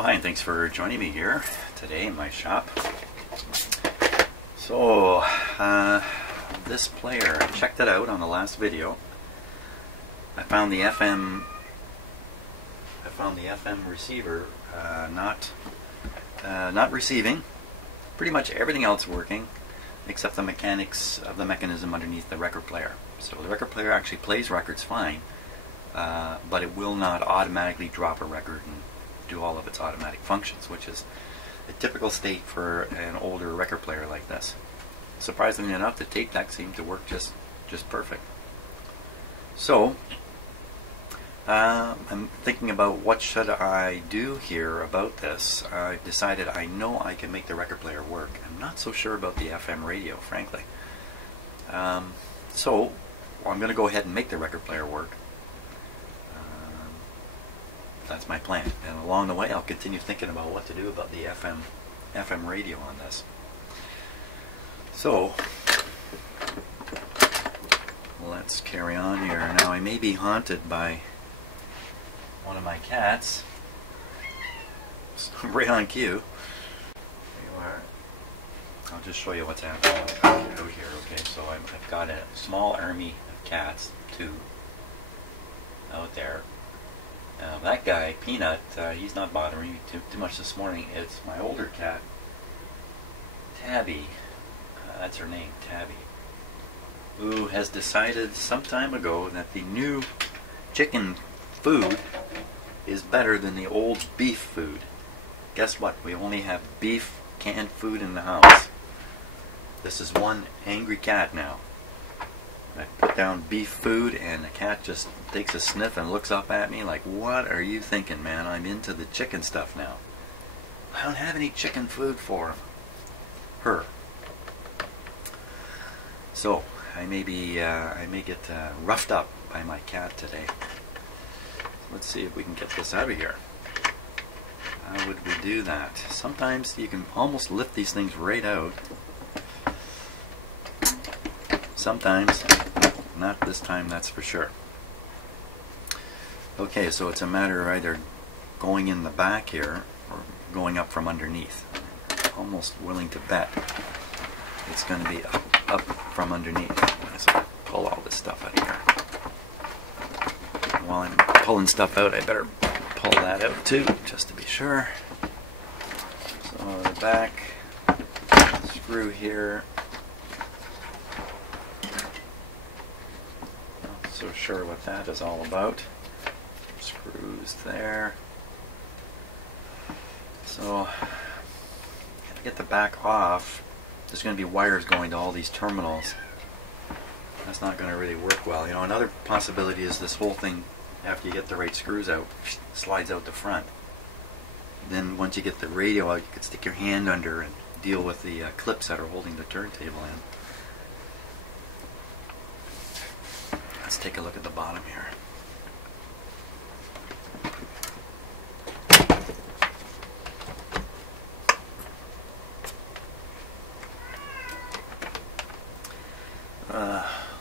Well, hi, and thanks for joining me here today in my shop. So, this player, I checked it out on the last video. I found the FM receiver not receiving. Pretty much everything else working, except the mechanics of the mechanism underneath the record player. So the record player actually plays records fine, but it will not automatically drop a record and do all of its automatic functions, which is a typical state for an older record player like this. Surprisingly enough, the tape deck seemed to work just perfect. So I'm thinking about what should I do here about this. I decided I know I can make the record player work. I'm not so sure about the FM radio, frankly. So I'm going to go ahead and make the record player work. That's my plan. And along the way, I'll continue thinking about what to do about the FM radio on this. So let's carry on here. Now, I may be haunted by one of my cats. Right on cue. There you are. I'll just show you what's happening out here. Okay, so I've got a small army of cats, two out there. That guy, Peanut, he's not bothering me too much this morning. It's my older cat, Tabby. That's her name, Tabby, who has decided some time ago that the new chicken food is better than the old beef food. Guess what? We only have beef canned food in the house. This is one angry cat now. I put down beef food and the cat just takes a sniff and looks up at me like, what are you thinking, man? I'm into the chicken stuff now. I don't have any chicken food for her. So I may get roughed up by my cat today. Let's see if we can get this out of here. How would we do that? Sometimes you can almost lift these things right out. Sometimes, not this time, that's for sure. Okay, so it's a matter of either going in the back here or going up from underneath. Almost willing to bet it's going to be up from underneath. So pull all this stuff out of here. While I'm pulling stuff out, I better pull that out too, just to be sure. So the back screw here. Not so sure what that is all about. Screws there. So to get the back off, there's going to be wires going to all these terminals. That's not going to really work well. You know, another possibility is this whole thing, after you get the right screws out, slides out the front. Then once you get the radio out, you could stick your hand under and deal with the clips that are holding the turntable in. Let's take a look at the bottom here.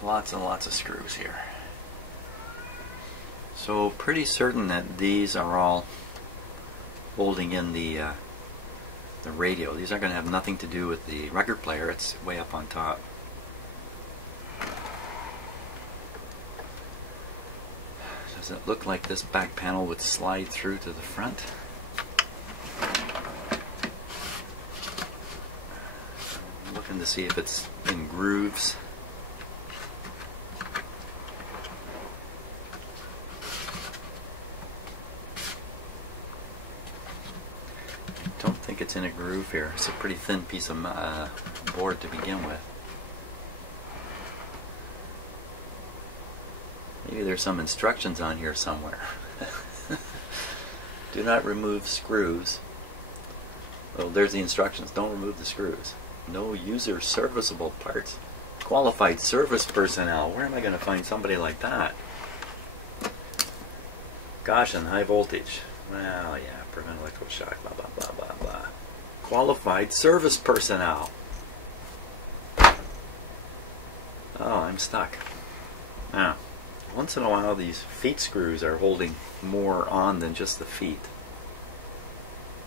Lots and lots of screws here. So pretty certain that these are all holding in the radio. These are going to have nothing to do with the record player. It's way up on top. Does it look like this back panel would slide through to the front? I'm looking to see if it's in grooves. Don't think it's in a groove here. It's a pretty thin piece of board to begin with. Maybe there's some instructions on here somewhere. Do not remove screws. Well, there's the instructions. Don't remove the screws. No user serviceable parts. Qualified service personnel. Where am I going to find somebody like that? Gosh, and high voltage. Well, yeah, prevent electrical shock, blah, blah, blah, blah, blah. Qualified service personnel. Oh, I'm stuck. Now, once in a while these feet screws are holding more on than just the feet.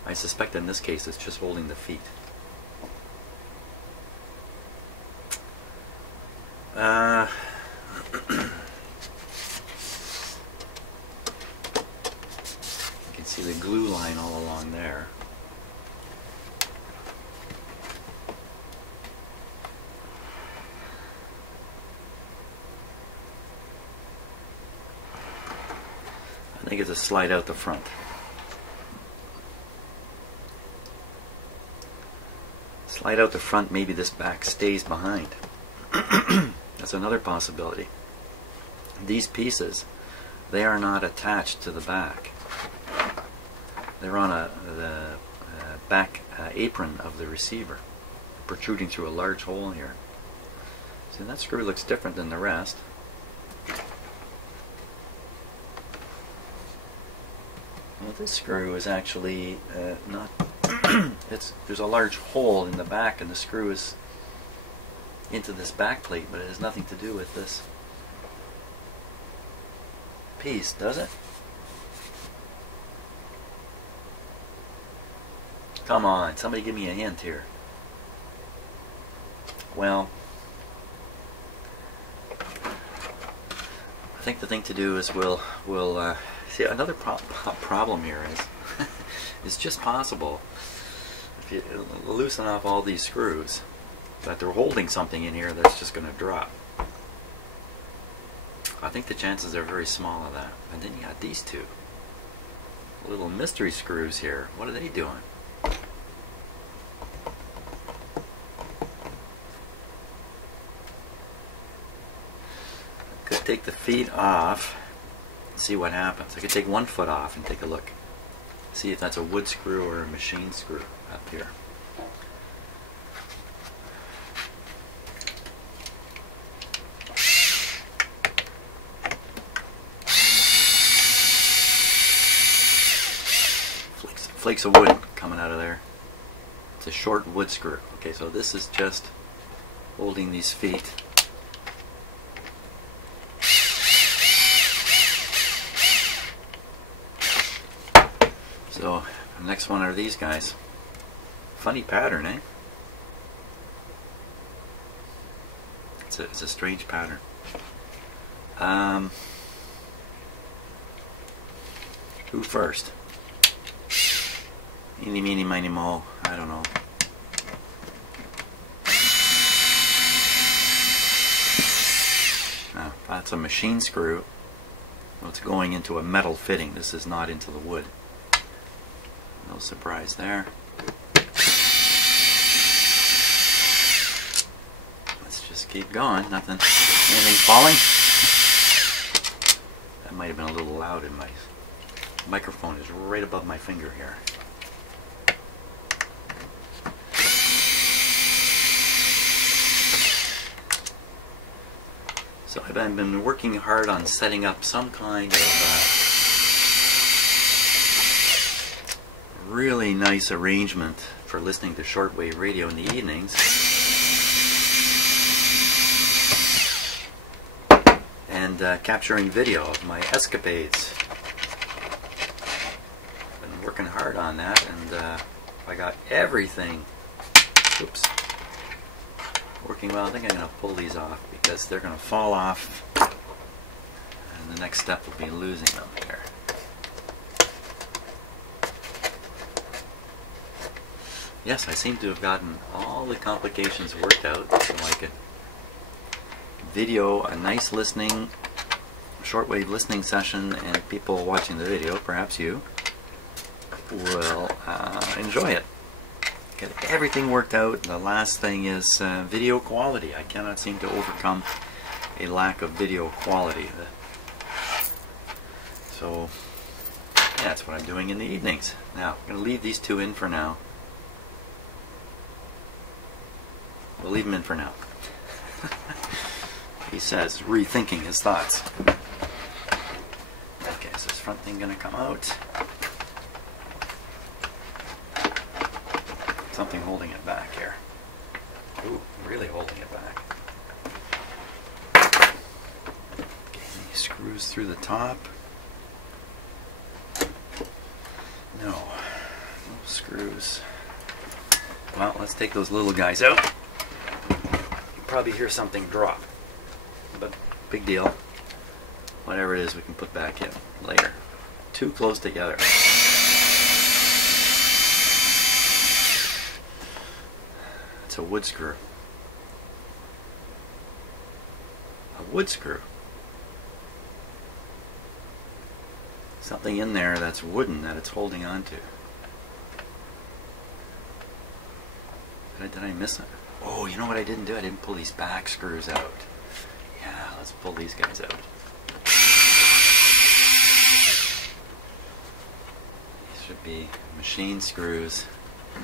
I suspect in this case it's just holding the feet. You can see the glue line all along there. I think it's a slide out the front. Slide out the front, maybe this back stays behind. That's another possibility. These pieces, they are not attached to the back. They're on the back apron of the receiver, protruding through a large hole here. See, that screw looks different than the rest. Well, this screw is actually not. There's a large hole in the back, and the screw is into this back plate, but it has nothing to do with this piece, does it? Come on, somebody give me a hint here. Well, I think the thing to do is we'll see, another problem here is it's just possible if you loosen off all these screws that they're holding something in here that's just going to drop. I think the chances are very small of that. And then you got these two little mystery screws here. What are they doing? I could take the feet off and see what happens. I could take one foot off and take a look. See if that's a wood screw or a machine screw up here. Flakes of wood coming out of there. It's a short wood screw. Okay, so this is just holding these feet. So the next one are these guys. Funny pattern, eh? It's a strange pattern. Who first? Eeny, meeny, miny, moe. I don't know. Oh, that's a machine screw. Well, it's going into a metal fitting. This is not into the wood. No surprise there. Let's just keep going. Nothing. Anything falling? That might have been a little loud in my microphone. Is right above my finger here. So I've been working hard on setting up some kind of really nice arrangement for listening to shortwave radio in the evenings. And capturing video of my escapades. I've been working hard on that, and I got everything. Oops. Working well. I think I'm going to pull these off because they're going to fall off, and the next step will be losing them here. Yes, I seem to have gotten all the complications worked out so I could video a nice listening, shortwave listening session, and people watching the video, perhaps you, will enjoy it. Get everything worked out. The last thing is video quality. I cannot seem to overcome a lack of video quality. So yeah, that's what I'm doing in the evenings. Now, I'm going to leave these two in for now. We'll leave them in for now. He says, rethinking his thoughts. Okay, is this front thing going to come out? Something holding it back here. Ooh, really holding it back. Okay, these screws through the top. No screws. Well, let's take those little guys out. You'll probably hear something drop, but big deal. Whatever it is, we can put back in later. Too close together. It's a wood screw. A wood screw. Something in there that's wooden that it's holding on to. Did I miss it? Oh, you know what I didn't do? I didn't pull these back screws out. Yeah, let's pull these guys out. These should be machine screws.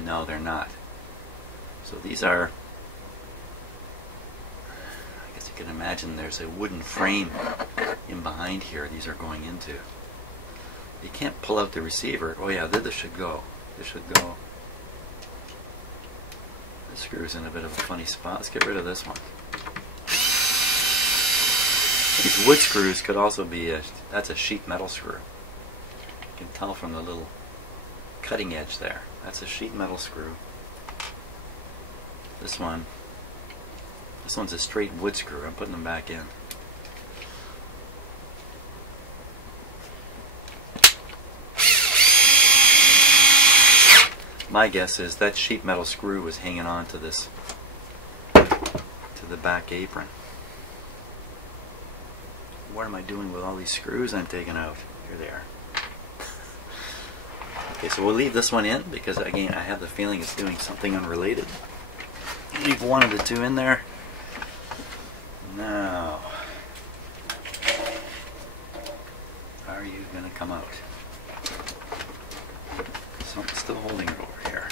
No, they're not. So these are, I guess you can imagine there's a wooden frame in behind here these are going into. You can't pull out the receiver. Oh yeah, this should go. This should go. This screw's in a bit of a funny spot. Let's get rid of this one. These wood screws could also be that's a sheet metal screw. You can tell from the little cutting edge there. That's a sheet metal screw. This one's a straight wood screw. I'm putting them back in. My guess is that sheet metal screw was hanging on to this, to the back apron. What am I doing with all these screws I'm taking out? Here they are. Okay, so we'll leave this one in because, again, I have the feeling it's doing something unrelated. Leave one of the two in there. Now, how are you going to come out? So I'm still holding it over here.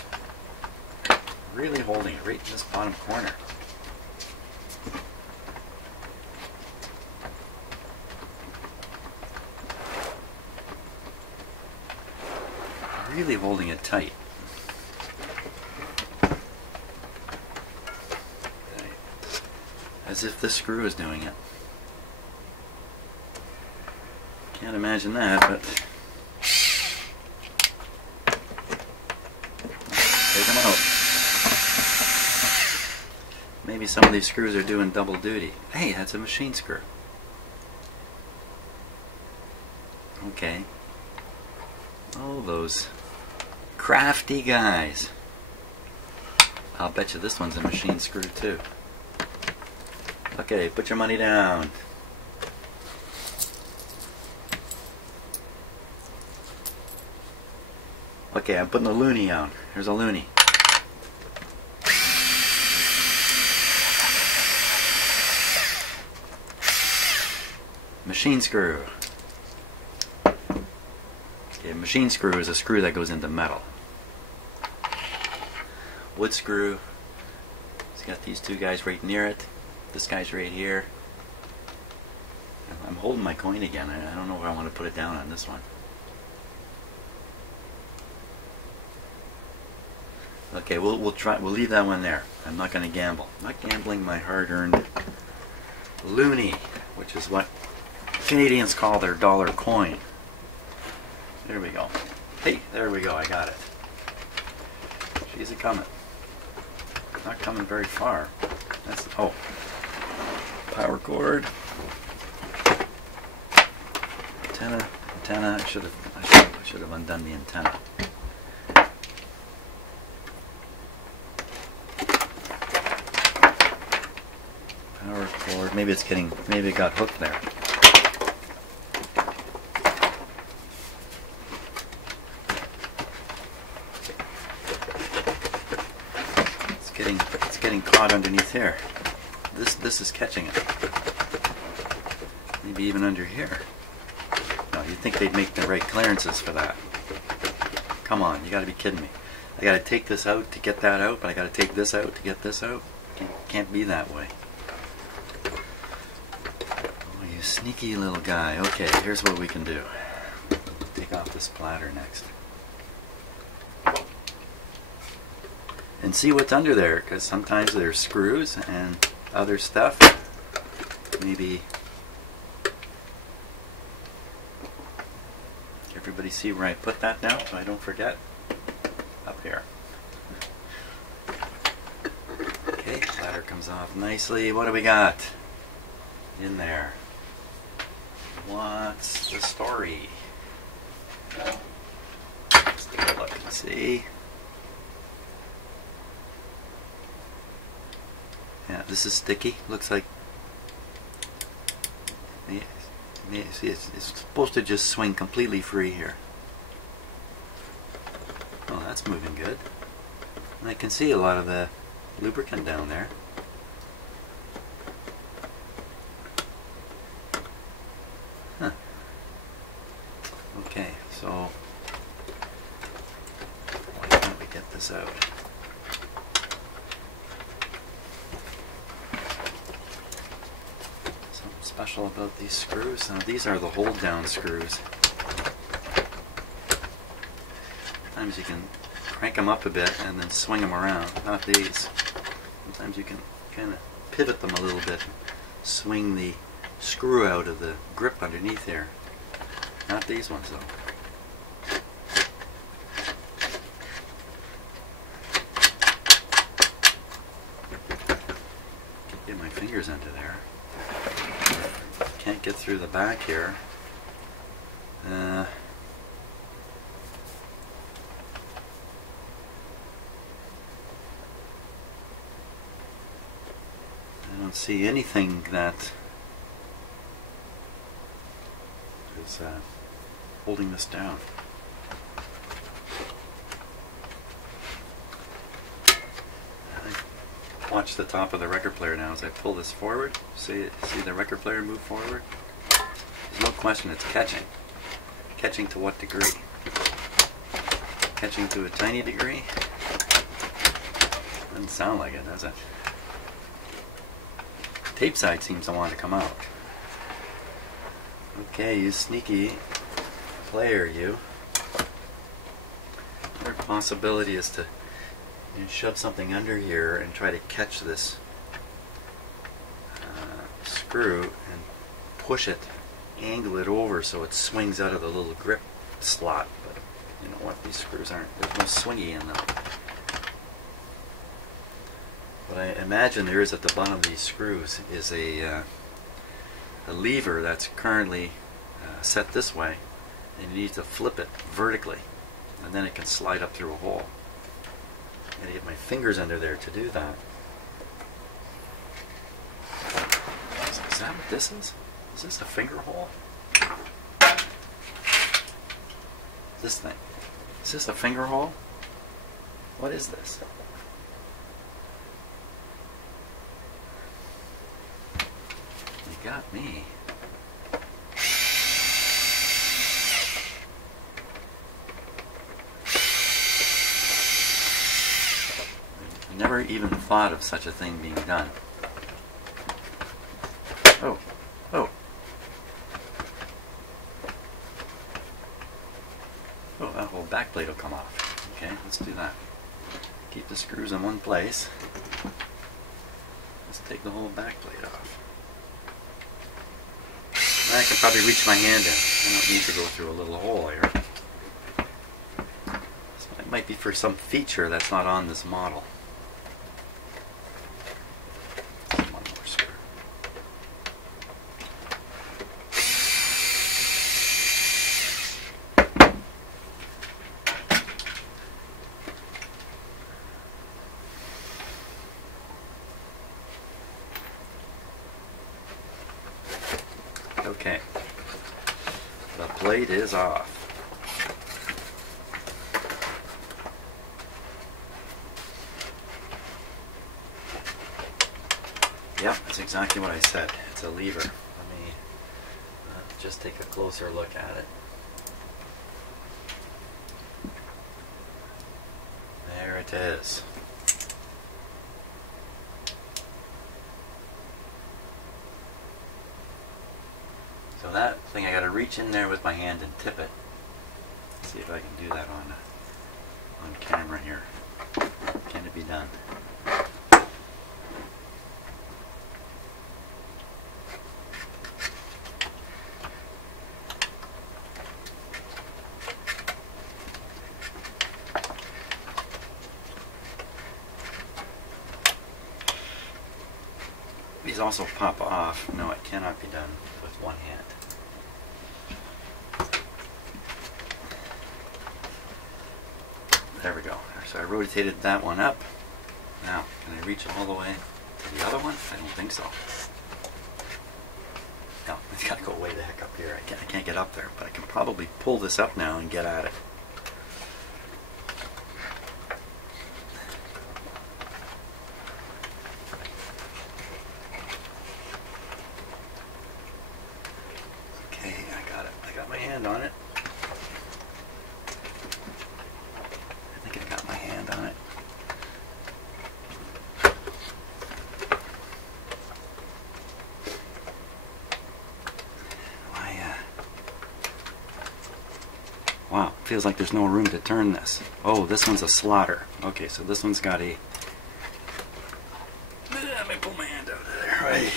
Really holding it right in this bottom corner. Really holding it tight. As if this screw is doing it. Can't imagine that, but take them out. Maybe some of these screws are doing double duty. Hey, that's a machine screw. Okay. Oh, those crafty guys. I'll bet you this one's a machine screw too. Okay, put your money down. Okay, I'm putting a loonie on. Here's a loonie. Machine screw. Okay, machine screw is a screw that goes into metal. Wood screw. It's got these two guys right near it. This guy's right here. I'm holding my coin again. I don't know if I want to put it down on this one. Okay, we'll try. We'll leave that one there. I'm not going to gamble. I'm not gambling my hard-earned loonie, which is what Canadians call their dollar coin. There we go. Hey, there we go. I got it. She's a coming. Not coming very far. That's power cord. Antenna. I should have undone the antenna. Power cord. Maybe it got hooked there. It's getting caught underneath here. This is catching it. Maybe even under here. No, you'd think they'd make the right clearances for that. Come on, you gotta be kidding me. I gotta take this out to get that out, but I gotta take this out to get this out. Can't be that way. Oh, you sneaky little guy. Okay, here's what we can do. Take off this platter next. And see what's under there, because sometimes there's screws and other stuff. Maybe everybody see where I put that now so I don't forget. up here. Okay, ladder comes off nicely. What do we got in there? What's the story? Let's take a look and see. Yeah, this is sticky. Looks like see, it's supposed to just swing completely free here. Oh, that's moving good. And I can see a lot of the lubricant down there. Huh. Okay, so why can't we get this out? Something special about these screws. Now these are the hold down screws. Sometimes you can crank them up a bit and then swing them around. Not these. Sometimes you can kind of pivot them a little bit, swing the screw out of the grip underneath here. Not these ones though. Can't get my fingers into there. Can't get through the back here. I don't see anything that is holding this down. Watch the top of the record player now as I pull this forward. See the record player move forward? There's no question it's catching. Catching to what degree? Catching to a tiny degree? Doesn't sound like it, does it? Tape side seems to want to come out. Okay, you sneaky player, you. Another possibility is to shove something under here and try to catch this screw and push it, angle it over so it swings out of the little grip slot. But you know what? These screws aren't. There's no swingy in them. What I imagine there is at the bottom of these screws is a lever that's currently set this way, and you need to flip it vertically, and then it can slide up through a hole. I gotta get my fingers under there to do that. Is that what this is? Is this a finger hole? This thing. Is this a finger hole? What is this? You got me. I never even thought of such a thing being done. Oh, oh. Oh, that whole back plate will come off. Okay, let's do that. Keep the screws in one place. Let's take the whole back plate off. I can probably reach my hand in. I don't need to go through a little hole here. So it might be for some feature that's not on this model. One more screw. Okay, the plate is off. Yep, that's exactly what I said. It's a lever. Let me just take a closer look at it. There it is. So that thing, I got to reach in there with my hand and tip it. Let's see if I can do that on camera here. Can it be done? these also pop off. No, it cannot be done with one hand. There we go. So I rotated that one up. Now, can I reach all the way to the other one? I don't think so. No, it's got to go way the heck up here. I can't get up there, but I can probably pull this up now and get at it. Okay, I got it. I got my hand on it. I think I got my hand on it. Wow, feels like there's no room to turn this. Oh, this one's a slaughter. Okay, so this one's got a... Let me pull my hand out of there. Right.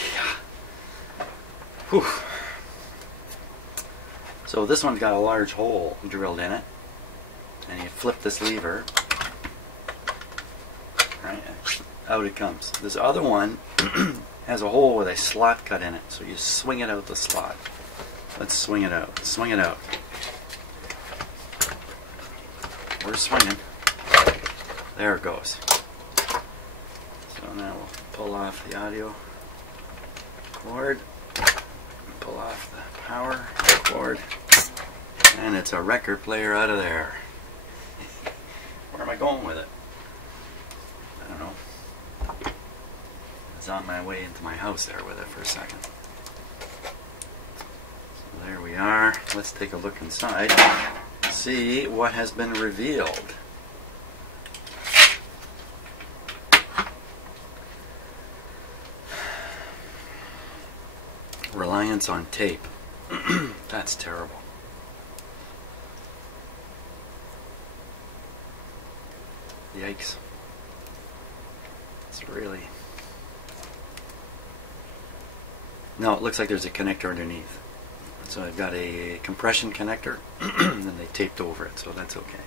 Whew. So this one's got a large hole drilled in it. And you flip this lever. Right, out it comes. This other one has a hole with a slot cut in it. So you swing it out the slot. Let's swing it out. Swing it out. We're swinging. There it goes. So now we'll pull off the audio cord, pull off the power cord, and it's a record player out of there. Where am I going with it? I don't know. I was on my way into my house there with it for a second. So there we are. Let's take a look inside. See what has been revealed. Reliance on tape. That's terrible. Yikes. It's really... No, it looks like there's a connector underneath. So I've got a compression connector, and then they taped over it, so that's okay.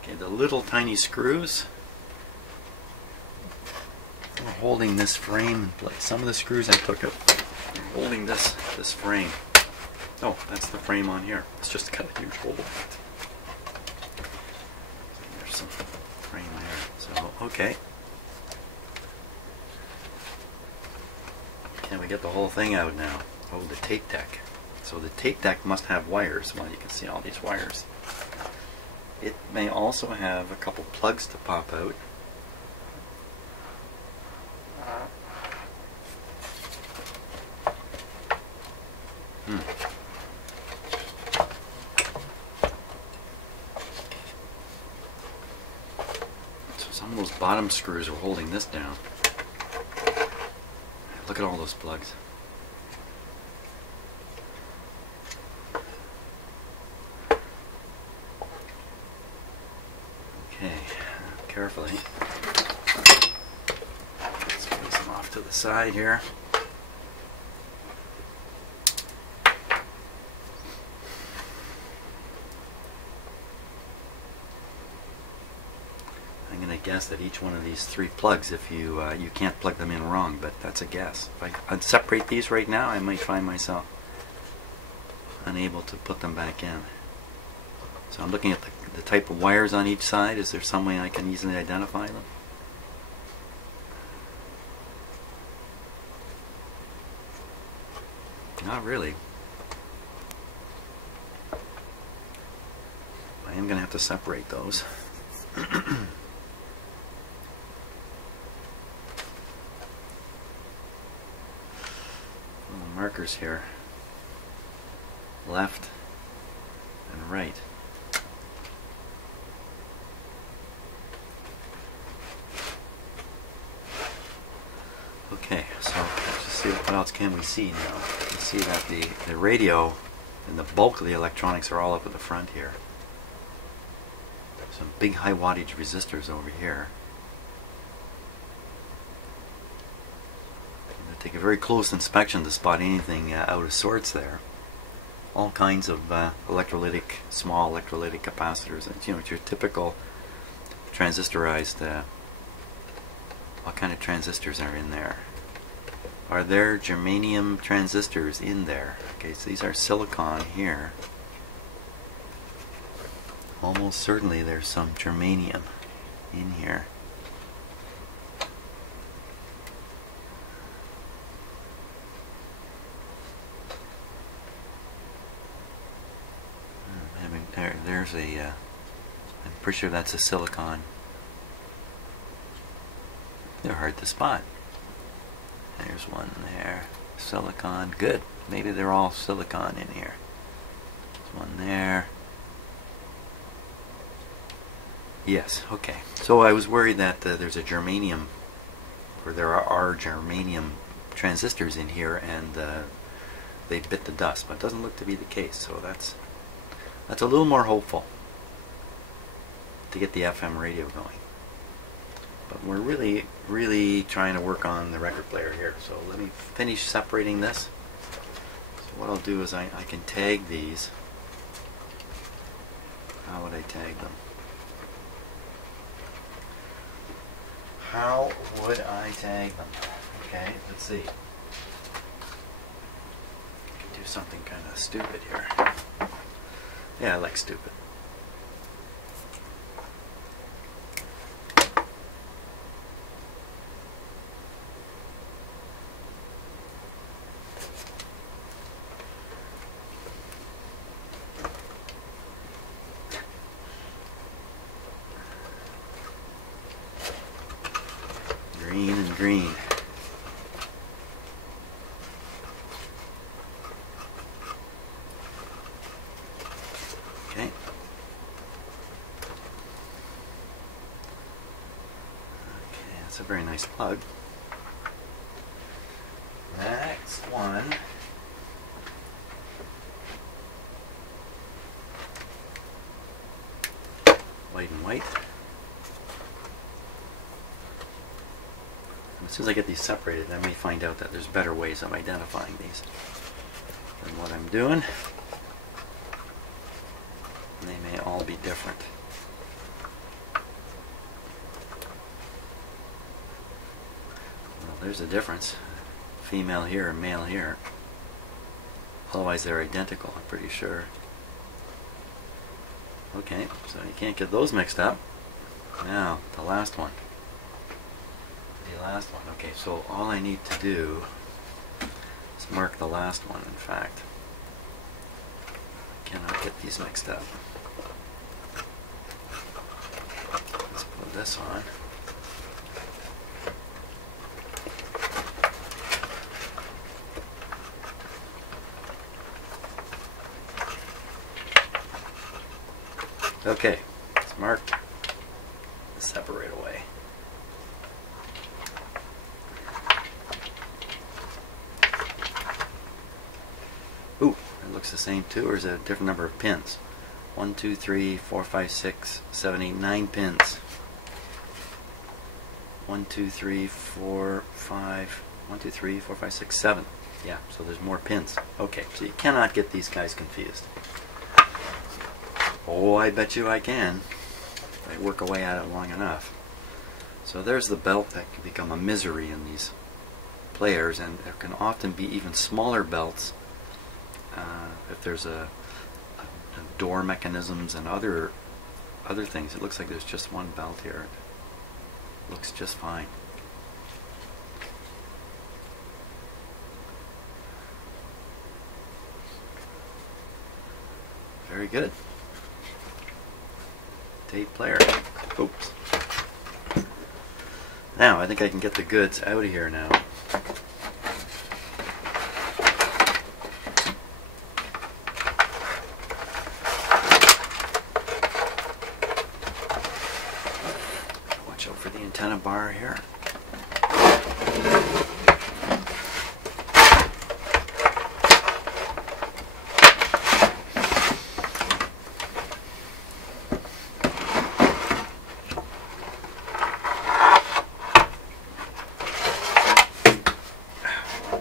Okay, the little tiny screws are holding this frame in place. Some of the screws I took out are holding this frame. Oh, that's the frame on here. It's just got a huge hole in it. There's some frame there. So, okay. Can we get the whole thing out now? Oh, the tape deck. So the tape deck must have wires. Well, you can see all these wires. It may also have a couple plugs to pop out. So some of those bottom screws are holding this down. Look at all those plugs. Okay, carefully. Let's place them off to the side here. I'm going to guess that each one of these three plugs, if you you can't plug them in wrong, but that's a guess. If I separate these right now, I might find myself unable to put them back in. So I'm looking at the type of wires on each side. Is there some way I can easily identify them? Not really. I am going to have to separate those. Markers here, left and right. Okay, so let's just see what else can we see now. You can see that the radio and the bulk of the electronics are all up at the front here. Some big high wattage resistors over here. Take a very close inspection to spot anything out of sorts there. All kinds of electrolytic, small electrolytic capacitors. You know, it's your typical transistorized What kind of transistors are in there? Are there germanium transistors in there? Okay, so these are silicon here. Almost certainly there's some germanium in here. There's a, I'm pretty sure that's a silicon. They're hard to spot. There's one there. Silicon. Good. Maybe they're all silicon in here. There's one there. Yes, okay. So I was worried that there's a germanium, or there are germanium transistors in here, and they bit the dust, but it doesn't look to be the case. So that's a little more hopeful to get the FM radio going. But we're really trying to work on the record player here. So let me finish separating this. So what I'll do is I can tag these. How would I tag them? How would I tag them? Okay, let's see. I could do something kind of stupid here. Yeah, I like stupid. Green and green. Okay. That's a very nice plug. Next one. White and white. As soon as I get these separated, I may find out that there's better ways of identifying these than what I'm doing. And they may all be different. Well, there's a difference. Female here and male here. Otherwise they're identical, I'm pretty sure. Okay, so you can't get those mixed up. Now, the last one. The last one. Okay, so all I need to do is mark the last one, in fact. I cannot get these mixed up. Let's put this on. Okay, it's marked. Separate away. Ooh, it looks the same too, or is it a different number of pins? 1, 2, 3, 4, 5, 6, 7, 8, 9 pins. 1, 2, 3, 4, 5, 1, 2, 3, 4, 5, 6, 7. Yeah, so there's more pins. Okay, so you cannot get these guys confused. Oh, I bet you I can. I work away at it long enough. So there's the belt that can become a misery in these players, and there can often be even smaller belts if there's a door mechanisms and other things. It looks like there's just one belt here. It looks just fine. Very good. Tape player. Oops. Now, I think I can get the goods out of here now. Watch out for the antenna bar here.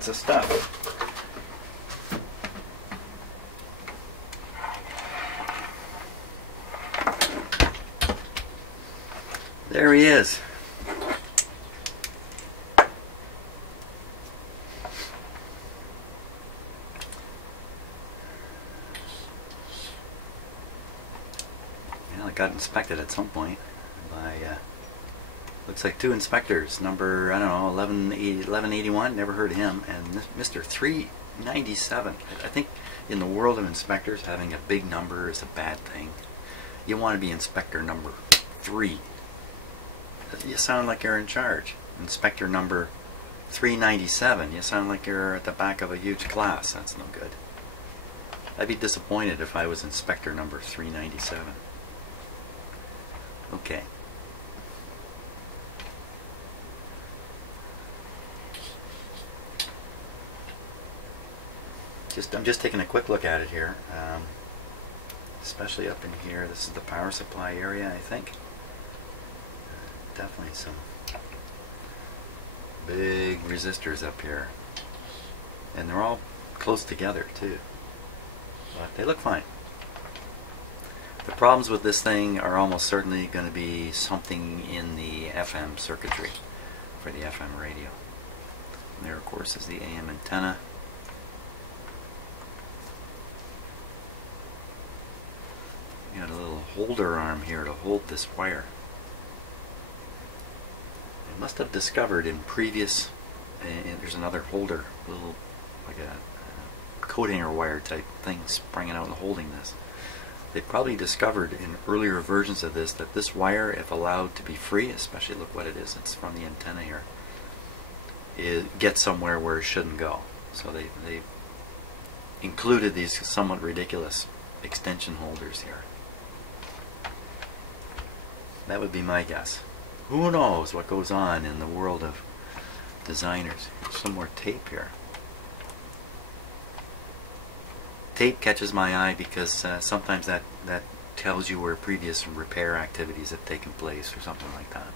Of stuff. There he is. it got inspected at some point by, looks like 2 inspectors. Number, I don't know, 1181, never heard of him, and Mr. 397. I think in the world of inspectors, having a big number is a bad thing. You want to be inspector number 3. You sound like you're in charge. Inspector number 397. You sound like you're at the back of a huge class. That's no good. I'd be disappointed if I was inspector number 397. Okay. I'm just taking a quick look at it here. Especially up in here. This is the power supply area, I think. Definitely some big resistors up here. And they're all close together too. But they look fine. The problems with this thing are almost certainly going to be something in the FM circuitry for the FM radio. And there, of course, is the AM antenna. We got a little holder arm here to hold this wire. They must have discovered in previous, and there's another holder, little like a coat hanger wire type thing springing out and holding this. They probably discovered in earlier versions of this that this wire, if allowed to be free, especially look what it is, it's from the antenna here, it gets somewhere where it shouldn't go. So they included these somewhat ridiculous extension holders here. That would be my guess. Who knows what goes on in the world of designers. There's some more tape here. Tape catches my eye because sometimes that tells you where previous repair activities have taken place or something like that.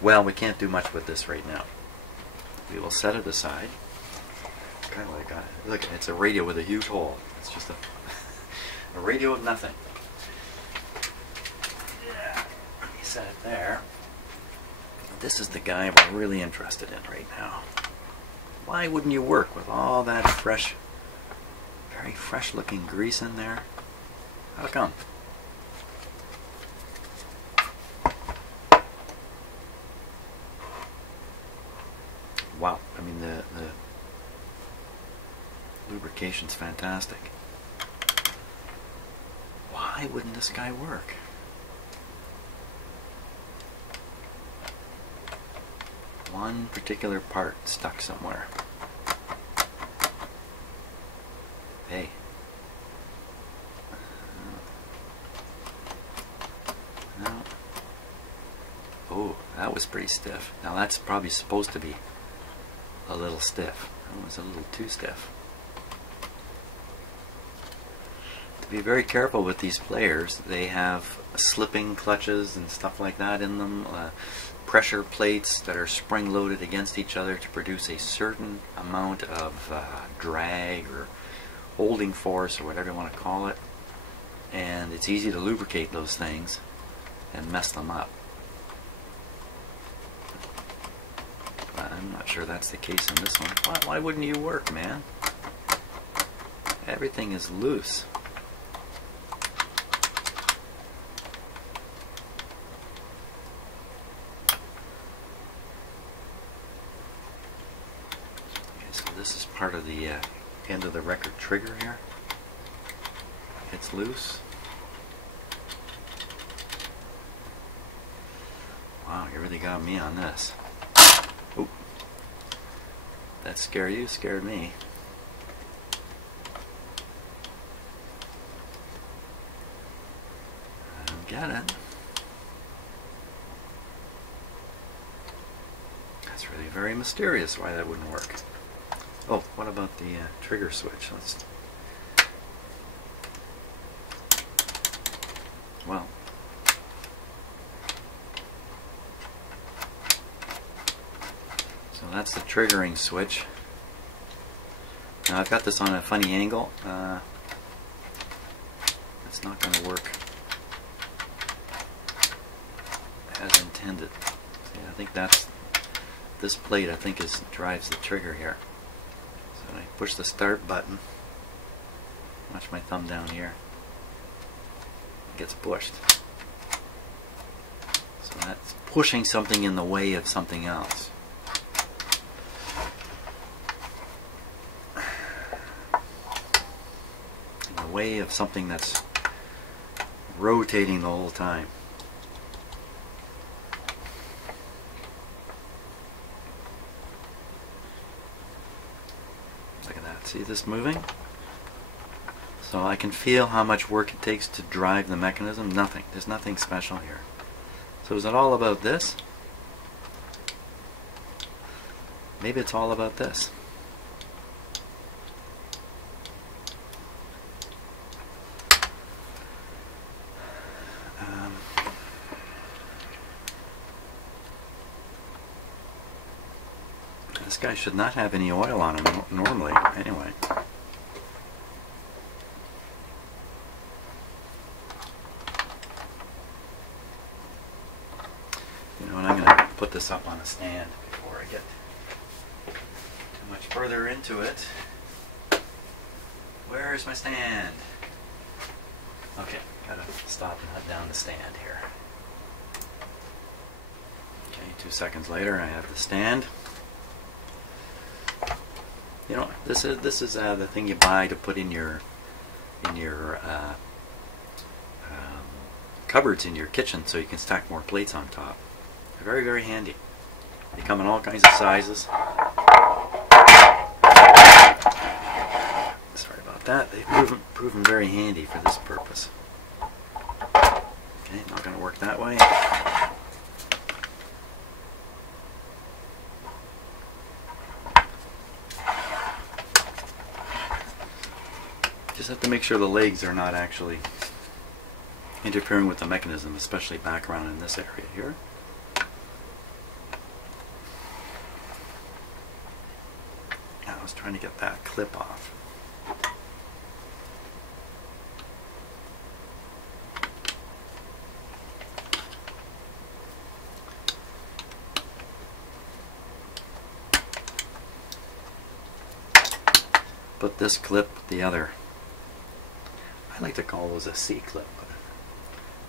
Well, we can't do much with this right now. We will set it aside. Kind of like look, it's a radio with a huge hole. It's just a radio of nothing. Yeah, let me set it there. This is the guy we're really interested in right now. Why wouldn't you work with all that fresh, very fresh looking grease in there? How come? Wow, I mean the lubrication's fantastic. Why wouldn't this guy work? One particular part stuck somewhere. Hey. No. Oh, that was pretty stiff. Now that's probably supposed to be a little stiff. That was a little too stiff. To be very careful with these players. They have slipping clutches and stuff like that in them. Pressure plates that are spring-loaded against each other to produce a certain amount of drag or holding force or whatever you want to call it. And it's easy to lubricate those things and mess them up. But I'm not sure that's the case in this one. Why wouldn't you work, man? Everything is loose. This is part of the end of the record trigger here. It's loose. Wow, you really got me on this. Oop. That scared you? Scared me. I don't get it. That's really very mysterious why that wouldn't work. Oh, what about the trigger switch? Well, so that's the triggering switch. Now I've got this on a funny angle. It's not going to work as intended. See, I think that's this plate. I think drives the trigger here. I push the start button Watch my thumb down here. It gets pushed. So that's pushing something in the way of something else. In the way of something that's rotating the whole time. Look at that. See this moving? So I can feel how much work it takes to drive the mechanism. Nothing. There's nothing special here. So is it all about this? Maybe it's all about this. This guy should not have any oil on him normally, anyway. You know what, I'm going to put this up on a stand before I get too much further into it. Where's my stand? Okay, gotta stop and hunt down the stand here. Okay, 2 seconds later I have the stand. You know, this is the thing you buy to put in your cupboards in your kitchen, so you can stack more plates on top. They're very, very handy. They come in all kinds of sizes. Sorry about that. They've proven very handy for this purpose. Okay, not going to work that way. Just have to make sure the legs are not actually interfering with the mechanism, especially back around in this area here. I was trying to get that clip off. Put this clip with the other. I like to call those a C clip, but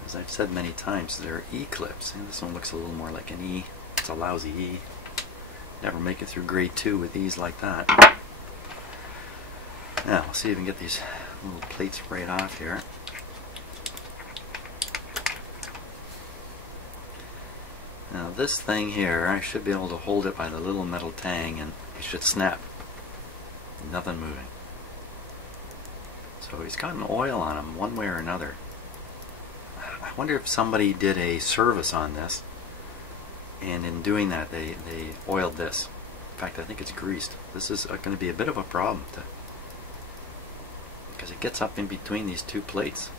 as I've said many times, they're E clips. And this one looks a little more like an E. It's a lousy E. Never make it through grade 2 with E's like that. Now, we'll see if we can get these little plates right off here. Now this thing here, I should be able to hold it by the little metal tang and it should snap. Nothing moving. So he's got an oil on him one way or another. I wonder if somebody did a service on this, and in doing that they oiled this. In fact, I think it's greased. This is going to be a bit of a problem because it gets up in between these two plates,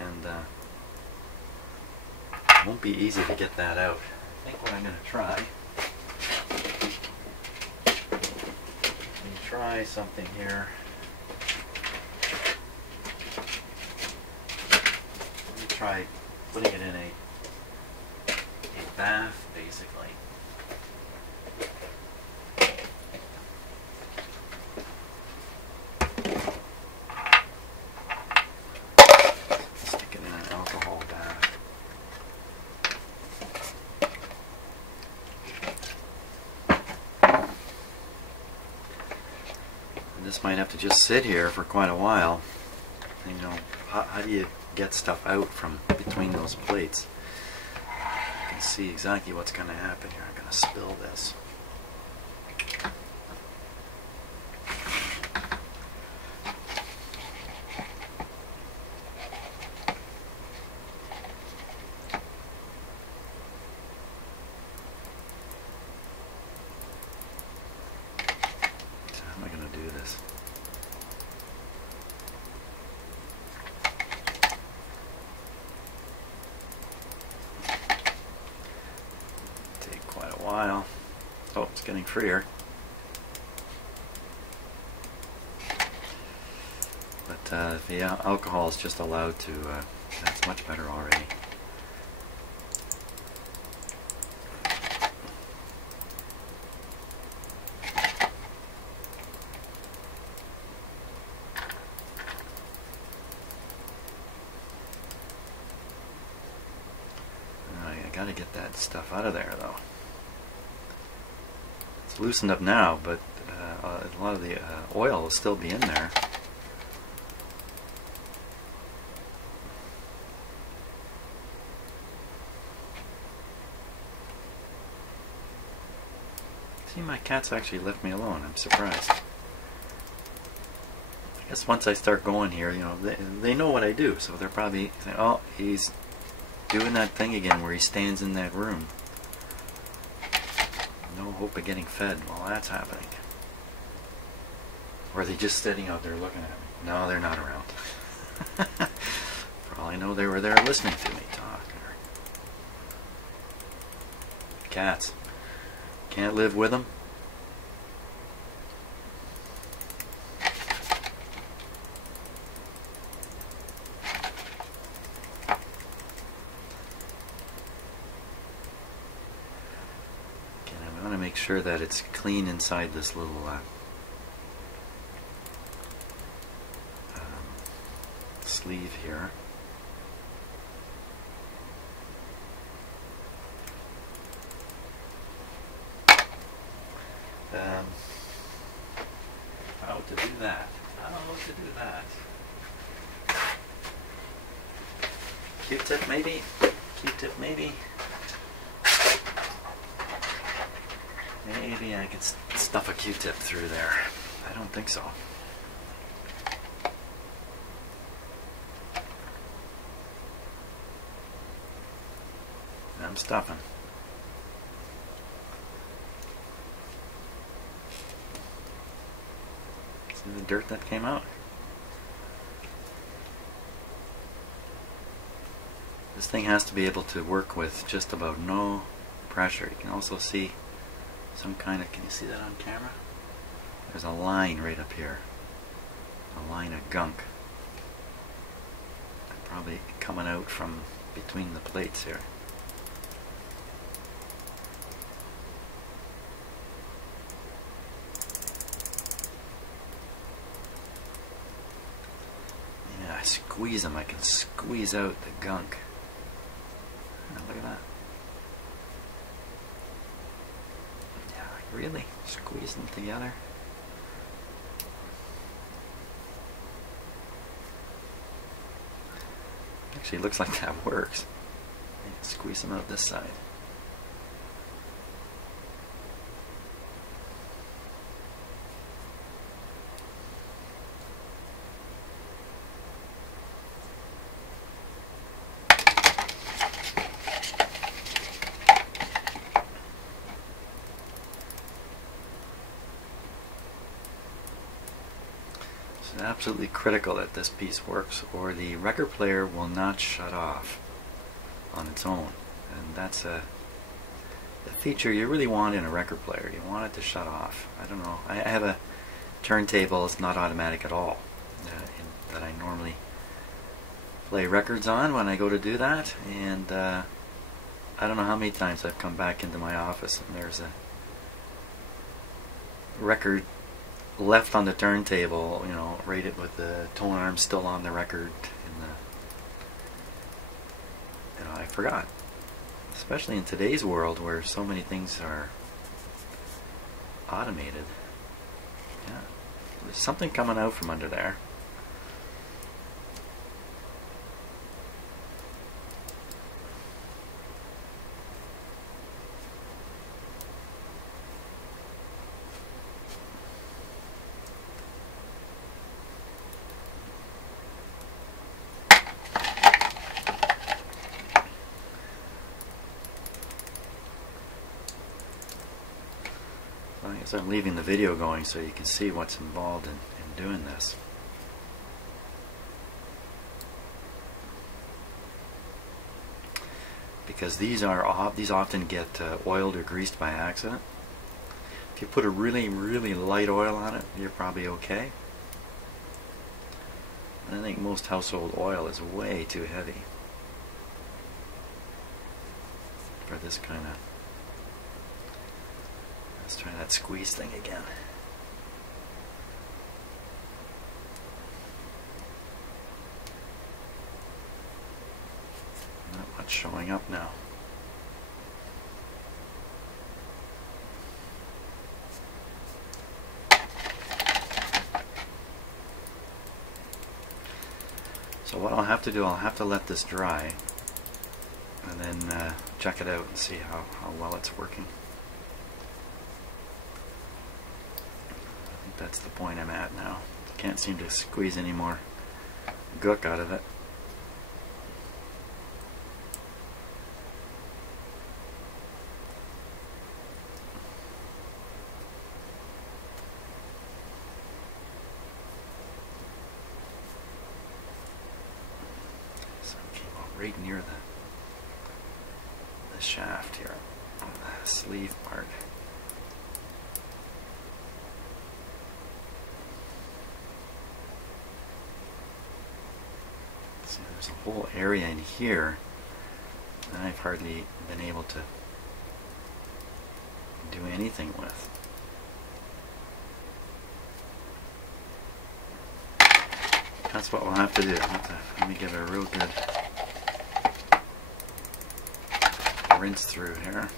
and it won't be easy to get that out. I think what I'm going to try. Try something here. Let me try putting it in a bath, basically. Stick it in an alcohol bath. This might have to just sit here for quite a while. You know, how do you get stuff out from between those plates? You can see exactly what's going to happen here. I'm going to spill this. How am I going to do this? Take quite a while. Oh, it's getting freer. But the alcohol is just allowed to, that's much better already. get that stuff out of there though. It's loosened up now, but a lot of the oil will still be in there. See, my cats actually left me alone. I'm surprised. I guess once I start going here, you know, they know what I do, so they're probably saying, oh, he's doing that thing again where he stands in that room. No hope of getting fed while that's happening. Or are they just sitting out there looking at me? No, they're not around. For all I know, they were there listening to me talk. Cats. Can't live with them. Make sure that it's clean inside this little sleeve here. How to do that? How to do that? Q-tip maybe? Q-tip maybe? Maybe I could stuff a Q-tip through there. I don't think so. I'm stuffing. See the dirt that came out? This thing has to be able to work with just about no pressure. You can also see some kind of, can you see that on camera? There's a line right up here. A line of gunk. Probably coming out from between the plates here. Yeah, I squeeze them. I can squeeze out the gunk. Oh, look at that. Really? Squeeze them together? Actually, it looks like that works. Squeeze them out this side. Absolutely critical that this piece works, or the record player will not shut off on its own. And that's a feature you really want in a record player. You want it to shut off. I don't know. I have a turntable. It's not automatic at all. That I normally play records on when I go to do that. And I don't know how many times I've come back into my office and there's a record left on the turntable, you know, rated with the tone arm still on the record, and you know, I forgot. Especially in today's world where so many things are automated. Yeah, there's something coming out from under there. I guess I'm leaving the video going so you can see what's involved in doing this. Because these often get oiled or greased by accident. If you put a really light oil on it, you're probably okay. I think most household oil is way too heavy for this kind of. Let's try that squeeze thing again. Not much showing up now. So what I'll have to do, I'll have to let this dry and then check it out and see how well it's working. I think that's the point I'm at now. Can't seem to squeeze any more gook out of it. So it came out right near the shaft here, on the sleeve part. See, there's a whole area in here that I've hardly been able to do anything with. That's what we'll have to do. Let me give it a real good rinse through here.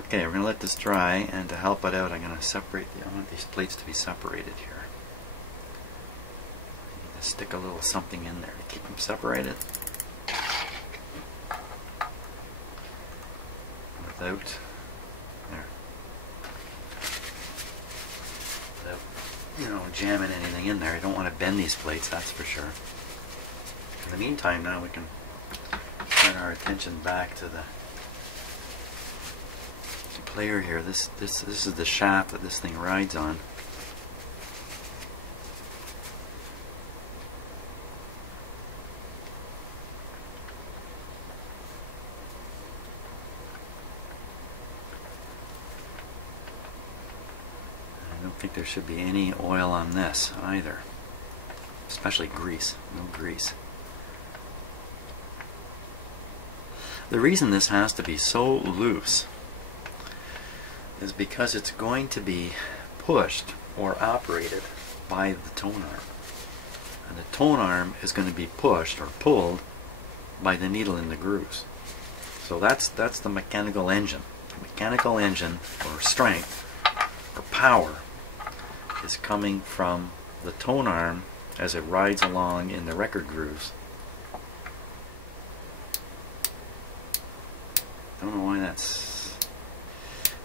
Okay, we're going to let this dry, and to help it out I'm going to separate I want these plates to be separated here. I need to stick a little something in there to keep them separated. Without jamming anything in there. I don't want to bend these plates, that's for sure. In the meantime, now we can turn our attention back to the player here. This is the shaft that this thing rides on. I don't think there should be any oil on this either, especially grease. No grease. The reason this has to be so loose is because it's going to be pushed or operated by the tone arm. And the tone arm is going to be pushed or pulled by the needle in the grooves. So that's the mechanical engine. The mechanical engine, or strength, or power, is coming from the tone arm as it rides along in the record grooves. I don't know why it's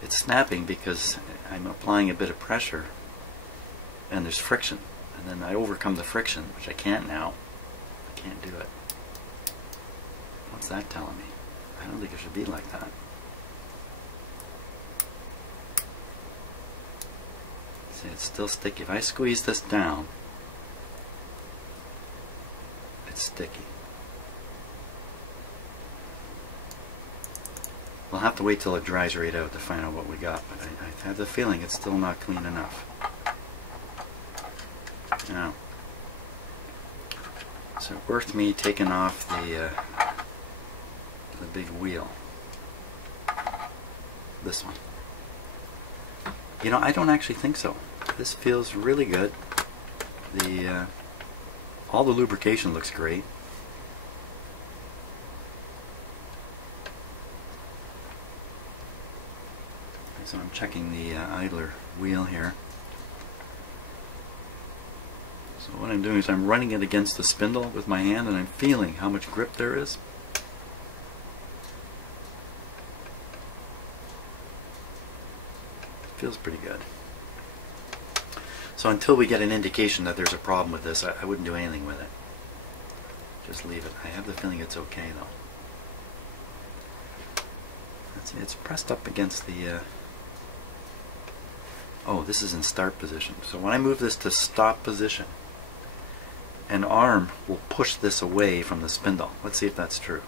snapping, because I'm applying a bit of pressure and there's friction, and then I overcome the friction, which I can't now. I can't do it. What's that telling me? I don't think it should be like that. See, it's still sticky. If I squeeze this down, it's sticky. We'll have to wait till it dries right out to find out what we got, but I have the feeling it's still not clean enough. Now, is it worth me taking off the big wheel? This one. You know, I don't actually think so. This feels really good. All the lubrication looks great. So I'm checking the idler wheel here. So what I'm doing is I'm running it against the spindle with my hand, and I'm feeling how much grip there is. It feels pretty good. So until we get an indication that there's a problem with this, I wouldn't do anything with it. Just leave it. I have the feeling it's okay though. It's pressed up against the oh, this is in start position. So when I move this to stop position, an arm will push this away from the spindle. Let's see if that's true.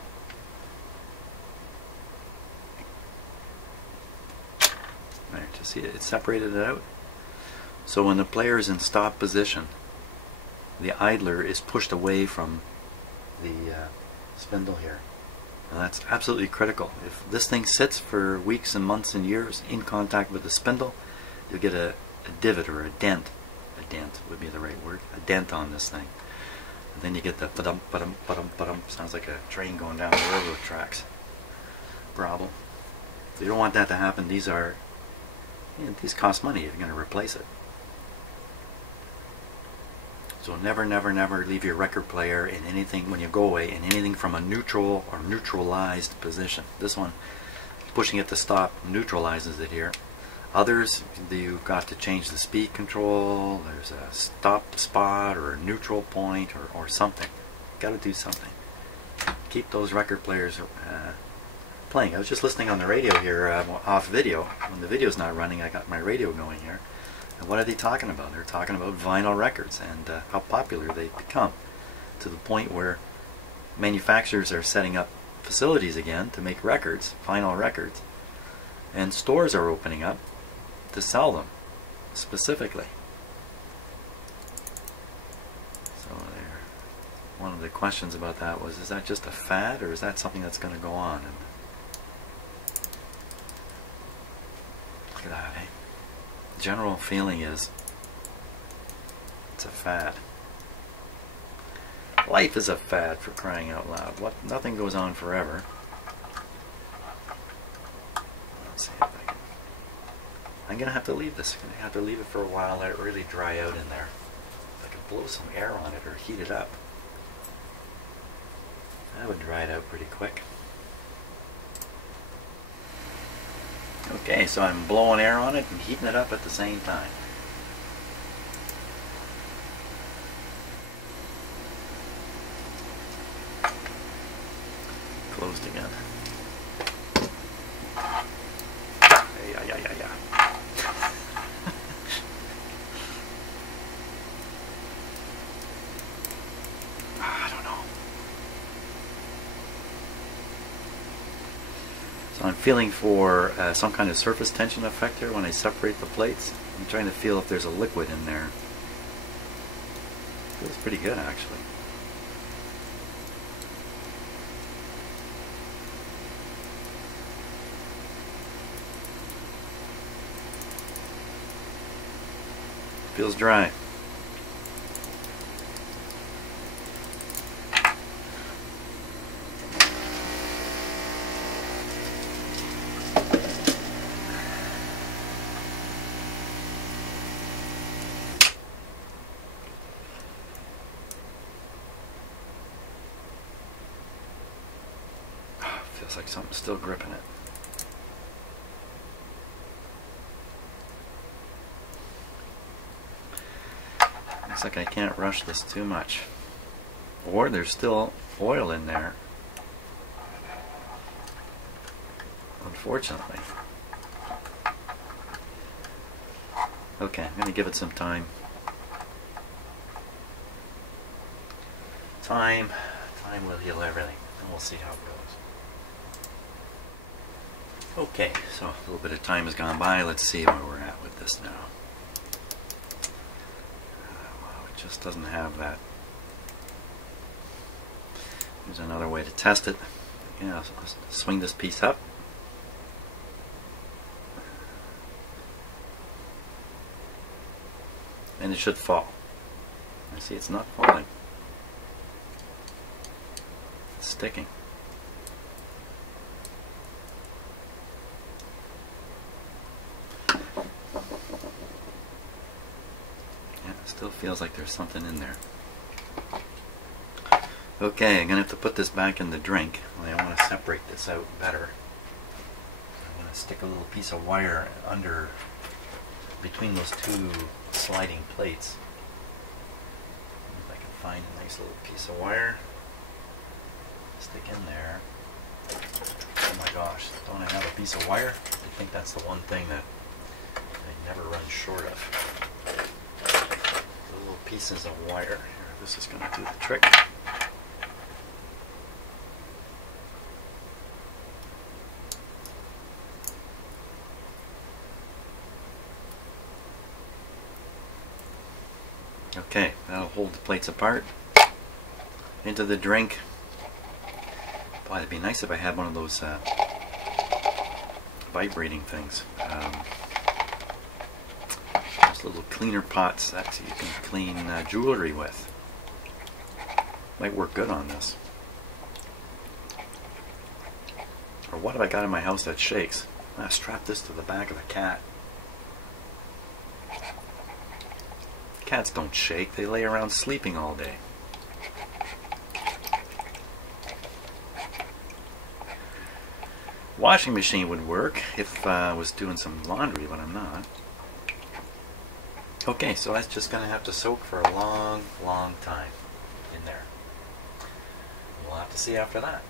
There, to see it, it separated it out. So when the player is in stop position, the idler is pushed away from the spindle here. Now that's absolutely critical. If this thing sits for weeks and months and years in contact with the spindle, you'll get a divot or a dent. A dent would be the right word. A dent on this thing. And then you get the ba-dum, ba-dum, ba-dum, ba-dum. Sounds like a train going down the railroad tracks. Problem. So you don't want that to happen. These cost money if you're going to replace it. So never, never, never leave your record player in anything, when you go away, in anything from a neutral or neutralized position. This one, pushing it to stop neutralizes it here. Others, you've got to change the speed control. There's a stop spot or a neutral point or something. Got to do something. Keep those record players playing. I was just listening on the radio here off video. When the video's not running, I got my radio going here. And what are they talking about? They're talking about vinyl records and how popular they've become, to the point where manufacturers are setting up facilities again to make records, vinyl records, and stores are opening up to sell them specifically. So one of the questions about that was, is that just a fad, or is that something that's going to go on? And look at that, eh? General feeling is it's a fad. Life is a fad, for crying out loud. Nothing goes on forever. Let's see if I can. I'm gonna have to leave this. I'm gonna have to leave it for a while, let it really dry out in there. If I can blow some air on it or heat it up, that would dry it out pretty quick. Okay, so I'm blowing air on it and heating it up at the same time. Closed again. Yeah. I don't know. So I'm feeling for some kind of surface tension effect here when I separate the plates. I'm trying to feel if there's a liquid in there. Feels pretty good, actually. Feels dry. Feels like something's still gripping it. Looks like I can't rush this too much. Or there's still oil in there, unfortunately. Okay, I'm going to give it some time. Time will heal everything, and we'll see how it goes. Okay, so a little bit of time has gone by. Let's see where we're at with this now. Well, it just doesn't have that. Here's another way to test it. Yeah, I'll swing this piece up. And it should fall. I see it's not falling. It's sticking. Yeah, it still feels like there's something in there. Okay, I'm going to have to put this back in the drink. I want to separate this out better. I'm going to stick a little piece of wire under between those two sliding plates. If I can find a nice little piece of wire, stick in there. Oh my gosh, don't I have a piece of wire? I think that's the one thing that I never run short of. The little pieces of wire. Here, this is going to do the trick. Okay, that'll hold the plates apart. Into the drink. Boy, it'd be nice if I had one of those vibrating things. Those little cleaner pots that you can clean jewelry with. Might work good on this. Or what have I got in my house that shakes? I strap this to the back of the cat. Cats don't shake, they lay around sleeping all day. Washing machine would work if I was doing some laundry, but I'm not. Okay, so that's just going to have to soak for a long, long time in there. We'll have to see after that.